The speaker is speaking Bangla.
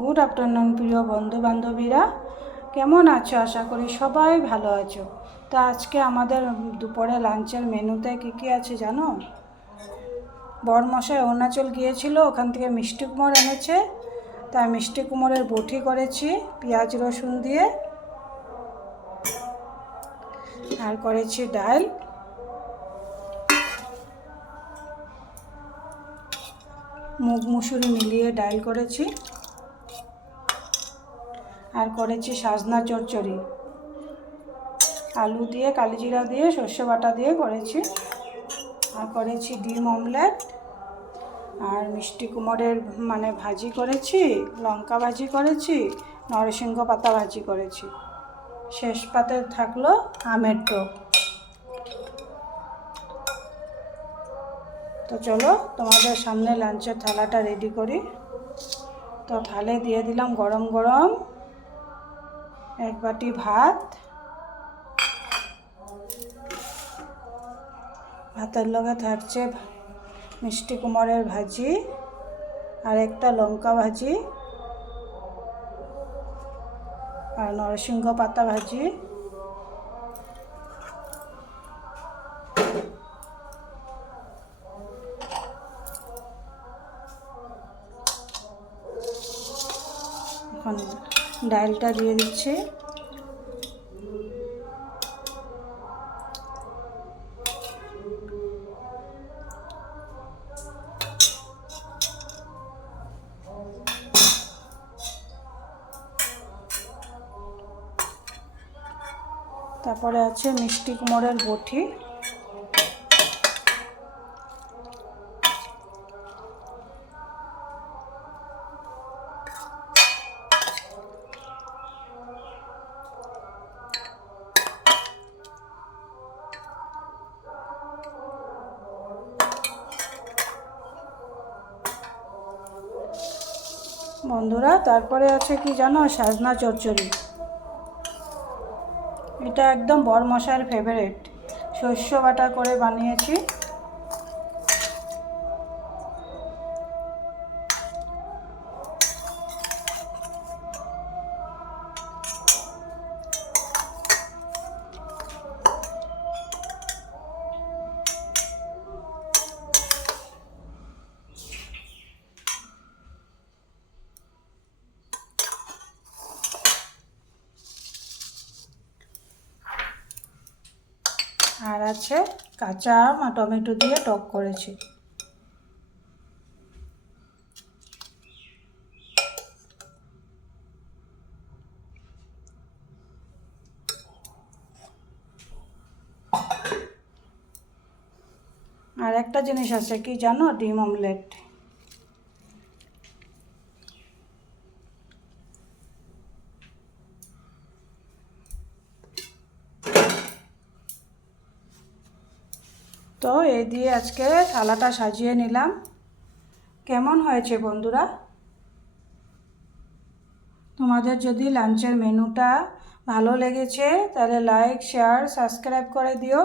গুড আফটারনুন প্রিয় বন্ধু বান্ধবীরা, কেমন আছো? আশা করি সবাই ভালো আছো। তো আজকে আমাদের দুপুরে লাঞ্চের মেনুতে কী আছে জানো? বরমশাই অরুণাচল গিয়েছিল, ওখান থেকে মিষ্টি কুমড় এনেছে, তাই মিষ্টি কুমড়ের বটি করেছি পেঁয়াজ রসুন দিয়ে, আর করেছি ডাল, মুগ মুসুরি মিলিয়ে ডাল করেছি, আর করেছি সাজনা চচ্চড়ি, আলু দিয়ে কালিজিরা দিয়ে সর্ষে বাটা দিয়ে করেছি, আর করেছি ডিম অমলেট, আর মিষ্টি কুমড়ের ভাজি করেছি, লঙ্কা ভাজি করেছি, নরসিংহ পাতা ভাজি করেছি, শেষ পাতে থাকলো আমের টক। তো চলো তোমাদের সামনে লাঞ্চের থালাটা রেডি করি। তো থালে দিয়ে দিলাম গরম গরম এক বাটি ভাত, ভাতের লগে থাকছে মিষ্টি কুমড়ের ভাজি আর একটা লঙ্কা ভাজি আর নরসিংহ পাতা ভাজি, এখন ডালটা দিয়ে দিচ্ছি, তারপরে আছে মিষ্টি কুমড়ের বটি, বন্ধুরা তারপরে আছে কি জানো? সাজনা চচ্চড়ি। এটা একদম বরমশাইয়ের ফেভারিট, শস্য বাটা করে বানিয়েছি। আর আছে কাঁচা আম আর টমেটো দিয়ে টক করেছি। আর একটা জিনিস আছে কি জানো? ডিম অমলেট। তো এই দিয়ে আজকে থালাটা সাজিয়ে নিলাম। কেমন হয়েছে বন্ধুরা? তোমাদের যদি লাঞ্চের মেনুটা ভালো লেগেছে তাহলে লাইক, শেয়ার, সাবস্ক্রাইব করে দিও।